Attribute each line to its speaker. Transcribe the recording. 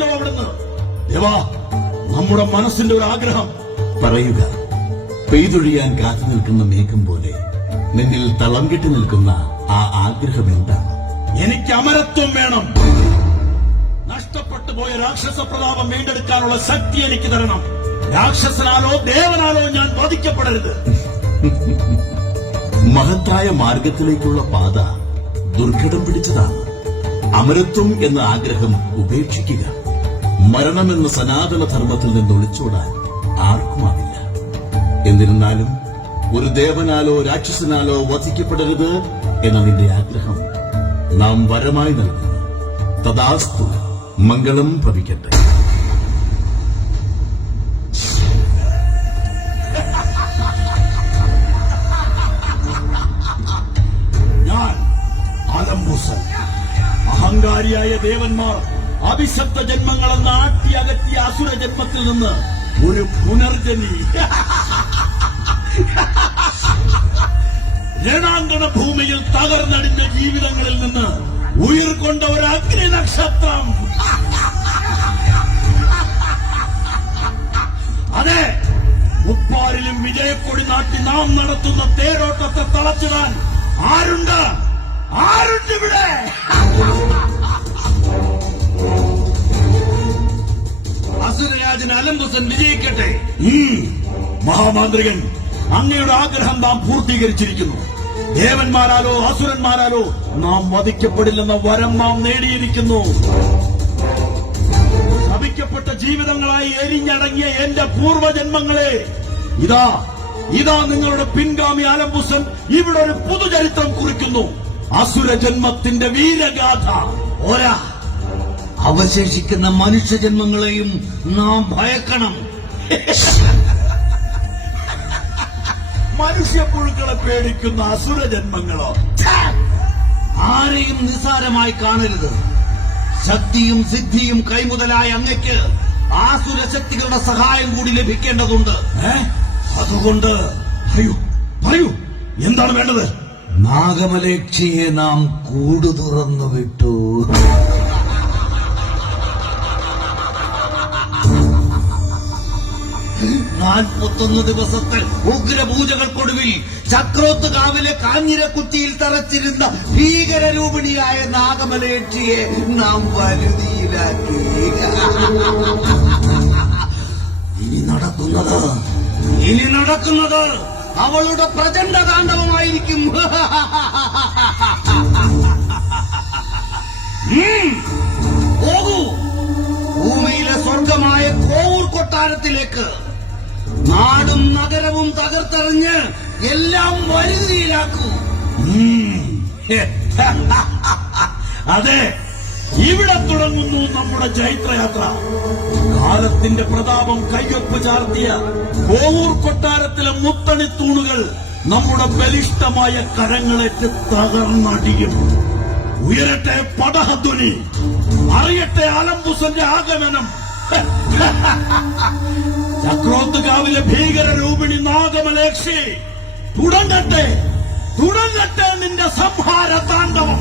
Speaker 1: പറഞ്ഞല്ലോ അവിടുന്ന്. ദേവാ നമ്മുടെ മനസ്സിന്റെ ഒരു ആഗ്രഹം.
Speaker 2: പറയുക പെയ്തൊഴിയാൻ കാത്തു നിൽക്കുന്ന മേഘം പോലെ നിന്നിൽ തളം കെട്ടി നിൽക്കുന്ന ആ ആഗ്രഹം എന്താണ്?
Speaker 1: എനിക്ക് അമരത്വം വേണം. നഷ്ടപ്പെട്ടു പോയ രാക്ഷസ പ്രതാപം വീണ്ടെടുക്കാനുള്ള ശക്തി എനിക്ക് തരണം. രാക്ഷസനാലോ ദേവനാലോ ഞാൻ ബാധിക്കപ്പെടരുത്.
Speaker 2: മഹത്തായ മാർഗത്തിലേക്കുള്ള പാത ദുർഘടം പിടിച്ചതാണ്. അമരത്വം എന്ന ആഗ്രഹം ഉപേക്ഷിക്കുക. മരണമെന്ന സനാതന ധർമ്മത്തിൽ നിന്ന് ഒളിച്ചോടാൻ ആർക്കുമാവില്ല. എന്നിരുന്നാലും ഒരു ദേവനാലോ രാക്ഷസനാലോ വധിക്കപ്പെടരുത് എന്ന നിന്റെ ആഗ്രഹം നാം വരമായി നൽകുന്നു തഥാസ്തു മംഗളം ഭവിക്കട്ടെ.
Speaker 1: ഞാൻ അഹങ്കാരിയായ ദേവന്മാർ അഭിശപ്ത ജന്മങ്ങളെ നാട്ടി അകറ്റിയ അസുര ജന്മത്തിൽ നിന്ന് ഒരു പുനർജനി. രണാങ്കണ ഭൂമിയിൽ തകർന്നടിഞ്ഞ ജീവിതങ്ങളിൽ നിന്ന് ഉയർക്കൊണ്ട ഒരു അഗ്നി നക്ഷത്രം. അതെ മുപ്പാറിലും വിജയക്കൊടി നാട്ടി നാം നടത്തുന്ന തേരോട്ടത്തെ തളച്ചിടാൻ ആരുണ്ട്? ആരുണ്ട് ഇവിടെ? അലംബുസൻ വിജയിക്കട്ടെ. മഹാമാന്ത്രികൻ അങ്ങയുടെ ആഗ്രഹം നാം പൂർത്തീകരിച്ചിരിക്കുന്നു. ദേവന്മാരാലോ അസുരന്മാരാലോ നാം വധിക്കപ്പെടില്ലെന്ന വരം നാം നേടിയിരിക്കുന്നു. ശപിക്കപ്പെട്ട ജീവിതങ്ങളായി എരിഞ്ഞടങ്ങിയ എന്റെ പൂർവജന്മങ്ങളെ ഇതാ ഇതാ നിങ്ങളുടെ പിൻഗാമി ആലംബുസൻ ഇവിടെ ഒരു പുതുചരിത്രം കുറിക്കുന്നു. അസുര ജന്മത്തിന്റെ വീരഗാഥ. ഓരാ.
Speaker 3: അവശേഷിക്കുന്ന മനുഷ്യജന്മങ്ങളെയും നാം ഭയക്കണം.
Speaker 1: മനുഷ്യപ്പുഴുക്കളെ പേടിക്കുന്ന അസുര ജന്മങ്ങളോ?
Speaker 3: ആരെയും നിസാരമായി കാണരുത്. ശക്തിയും സിദ്ധിയും കൈമുതലായ അങ്ങയ്ക്ക് ആസുര ശക്തികളുടെ സഹായം കൂടി ലഭിക്കേണ്ടതുണ്ട്.
Speaker 1: അതുകൊണ്ട് അയ്യോ പറയൂ എന്താണ് വേണ്ടത്?
Speaker 3: നാഗമലേക്ഷിയെ നാം കൂടു തുറന്നു വിട്ടു നാൽപ്പത്തൊന്ന് ദിവസത്തെ ഉഗ്രപൂജകൾക്കൊടുവിൽ ചക്രോത്ത് കാവിലെ കാഞ്ഞിരക്കുറ്റിയിൽ തറച്ചിരുന്ന ഭീകരരൂപിണിയായ നാഗമലേക്ഷിയെ നാം വരുതിയിലാക്കി ഇനി നടക്കുന്നത്? ഇനി നടക്കുന്നത് അവളുടെ പ്രചണ്ഡ താണ്ഡവമായിരിക്കും ഭൂമിയിലെ സ്വർഗമായ കോവൂർ കൊട്ടാരത്തിലേക്ക്. നാടും നഗരവും തകർത്തെറിഞ്ഞ് എല്ലാം വരുതിയിലാക്കൂ
Speaker 1: അതെ ഇവിടെ തുടങ്ങുന്നു നമ്മുടെ ചൈത്രയാത്ര കാലത്തിന്റെ പ്രതാപം കയ്യൊപ്പ് ചാർത്തിയ കോവൂർ കൊട്ടാരത്തിലെ മുത്തണിത്തൂണുകൾ നമ്മുടെ ബലിഷ്ടമായ കരങ്ങളേറ്റ് തകർന്നടിയും. ഉയരട്ടെ പടഹധ്വനി അറിയട്ടെ ആലംബുസന്റെ ആഗമനം. ചക്രോത്തുകാവിലെ ഭീകര രൂപിണി നാഗമലേക്ഷി തുടങ്ങട്ടെ തുടങ്ങട്ടെ നിന്റെ സംഹാര താണ്ഡവം